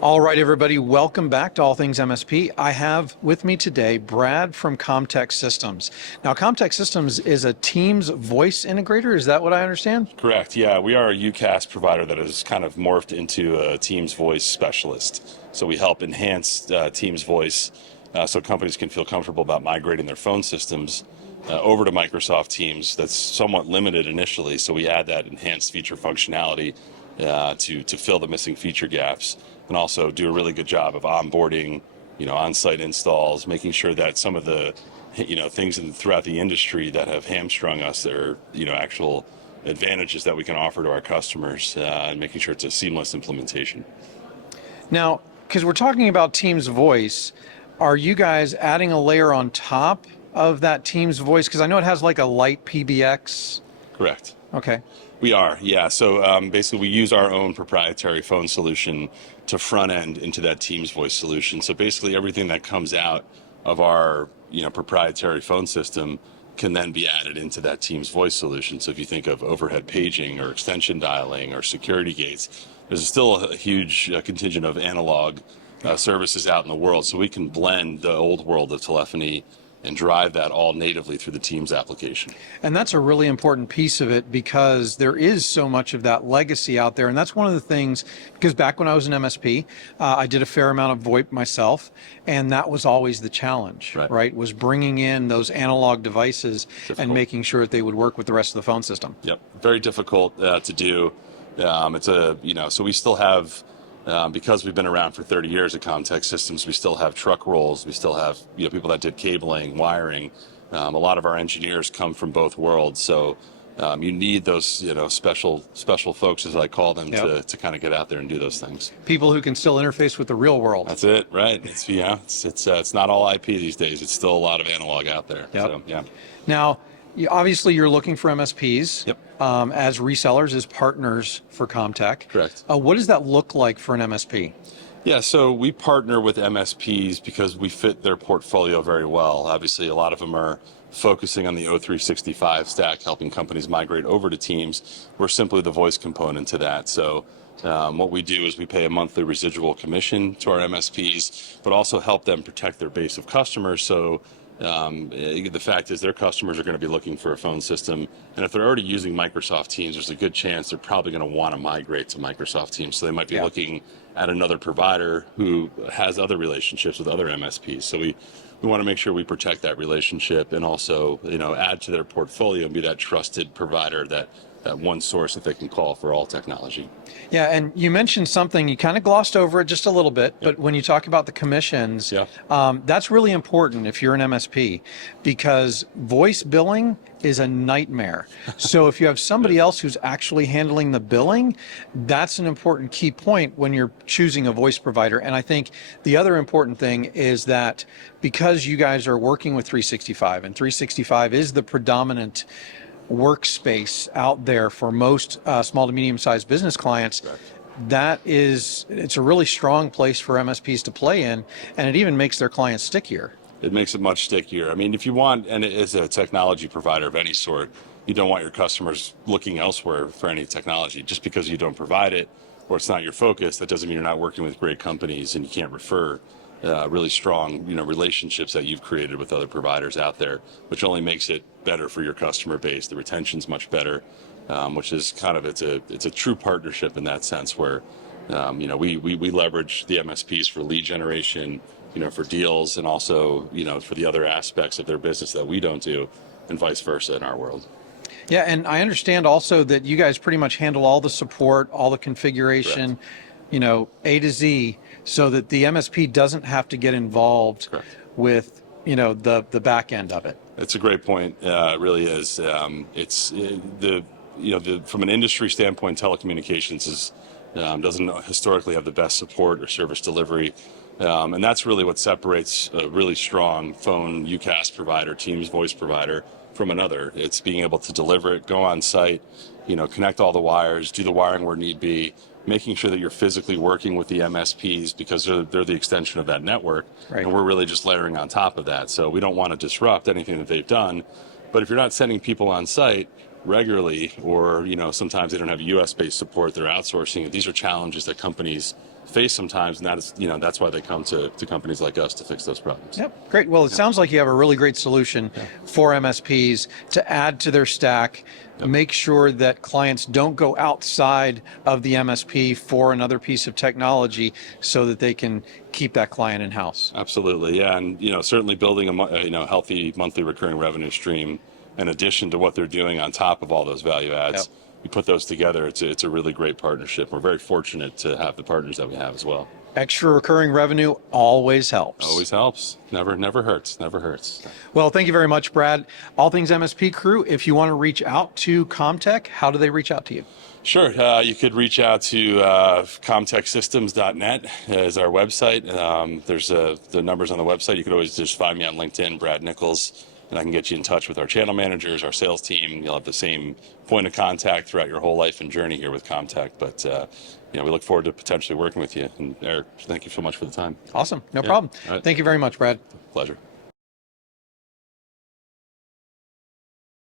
All right, everybody, welcome back to All Things MSP. I have with me today Brad from ComTec Systems. Now, ComTec Systems is a Teams voice integrator. Is that what I understand? Correct. Yeah, we are a UCaaS provider that has kind of morphed into a Teams voice specialist. So we help enhance Teams voice so companies can feel comfortable about migrating their phone systems over to Microsoft Teams. That's somewhat limited initially, so we add that enhanced feature functionality to fill the missing feature gaps, and also do a really good job of onboarding, on-site installs, making sure that some of the, things throughout the industry that have hamstrung us, are, actual advantages that we can offer to our customers, and making sure it's a seamless implementation. Now, because we're talking about Teams voice, are you guys adding a layer on top of that Teams voice? Because I know it has like a light PBX. Correct. Okay. We are, yeah. So basically, we use our own proprietary phone solution to front end into that Teams voice solution. So basically, everything that comes out of our proprietary phone system can then be added into that Teams voice solution. So if you think of overhead paging or extension dialing or security gates, there's still a huge contingent of analog services out in the world. So we can blend the old world of telephony and drive that all natively through the Teams application. And that's a really important piece of it, because there is so much of that legacy out there. And that's one of the things, because back when I was an MSP, I did a fair amount of VoIP myself, and that was always the challenge, right? Was bringing in those analog devices and making sure that they would work with the rest of the phone system. Yep, very difficult to do. So we still have, because we've been around for 30 years at ComTec Systems, we still have truck rolls. We still have people that did cabling, wiring. A lot of our engineers come from both worlds, so you need those special folks, as I call them, to kind of get out there and do those things. People who can still interface with the real world. That's it, right? It's not all IP these days. It's still a lot of analog out there. Yep. So, yeah. Now, obviously, you're looking for MSPs. Yep. As resellers, as partners for ComTec. Correct. What does that look like for an MSP? Yeah, so we partner with MSPs because we fit their portfolio very well. Obviously, a lot of them are focusing on the O365 stack, helping companies migrate over to Teams. We're simply the voice component to that. So what we do is we pay a monthly residual commission to our MSPs, but also help them protect their base of customers. So the fact is their customers are going to be looking for a phone system, and if they're already using Microsoft Teams, there's a good chance they're probably going to want to migrate to Microsoft Teams. So they might be looking at another provider who has other relationships with other MSPs. So we want to make sure we protect that relationship, and also add to their portfolio and be that trusted provider, that one source that they can call for all technology. Yeah, and you mentioned something, you kind of glossed over it just a little bit, but when you talk about the commissions, that's really important if you're an MSP, because voice billing is a nightmare. So if you have somebody else who's actually handling the billing, that's an important key point when you're choosing a voice provider. And I think the other important thing is that because you guys are working with 365, and 365 is the predominant workspace out there for most small to medium-sized business clients, it's a really strong place for MSPs to play in, and it even makes their clients stickier. It makes it much stickier. I mean, if you want, and as a technology provider of any sort, you don't want your customers looking elsewhere for any technology. Just because you don't provide it or it's not your focus, that doesn't mean you're not working with great companies and you can't refer really strong relationships that you've created with other providers out there, which only makes it better for your customer base. The retention's much better, which is kind of, it's a true partnership in that sense, where we leverage the MSPs for lead generation, for deals, and also for the other aspects of their business that we don't do, and vice versa in our world. Yeah, and I understand also that you guys pretty much handle all the support, all the configuration, A to Z, so that the MSP doesn't have to get involved with the back end of it. It's a great point. It really is. From an industry standpoint, telecommunications doesn't historically have the best support or service delivery. And that's really what separates a really strong phone UCaaS provider, Teams voice provider, from another. It's being able to deliver it, go on site, connect all the wires, do the wiring where need be, making sure that you're physically working with the MSPs, because they're the extension of that network, and we're really just layering on top of that. So we don't want to disrupt anything that they've done. But if you're not sending people on site regularly, or sometimes they don't have US-based support, they're outsourcing it. These are challenges that companies face sometimes, and that is, that's why they come to companies like us to fix those problems. Yep, great. Well, it sounds like you have a really great solution for MSPs to add to their stack. Make sure that clients don't go outside of the MSP for another piece of technology so that they can keep that client in-house. Absolutely, yeah, and certainly building a healthy monthly recurring revenue stream in addition to what they're doing on top of all those value adds. You put those together, it's a really great partnership. We're very fortunate to have the partners that we have as well. Extra recurring revenue always helps. Always helps. Never hurts. Never hurts. Well, thank you very much, Brad. All Things MSP Crew, if you want to reach out to ComTec, how do they reach out to you? Sure. You could reach out to ComTecSystems.net is our website. There's the numbers on the website. You could always just find me on LinkedIn, Brad Nichols, and I can get you in touch with our channel managers, our sales team. You'll have the same point of contact throughout your whole life and journey here with ComTec. But we look forward to potentially working with you. And Eric, thank you so much for the time. Awesome. No problem. All right. Thank you very much, Brad. Pleasure.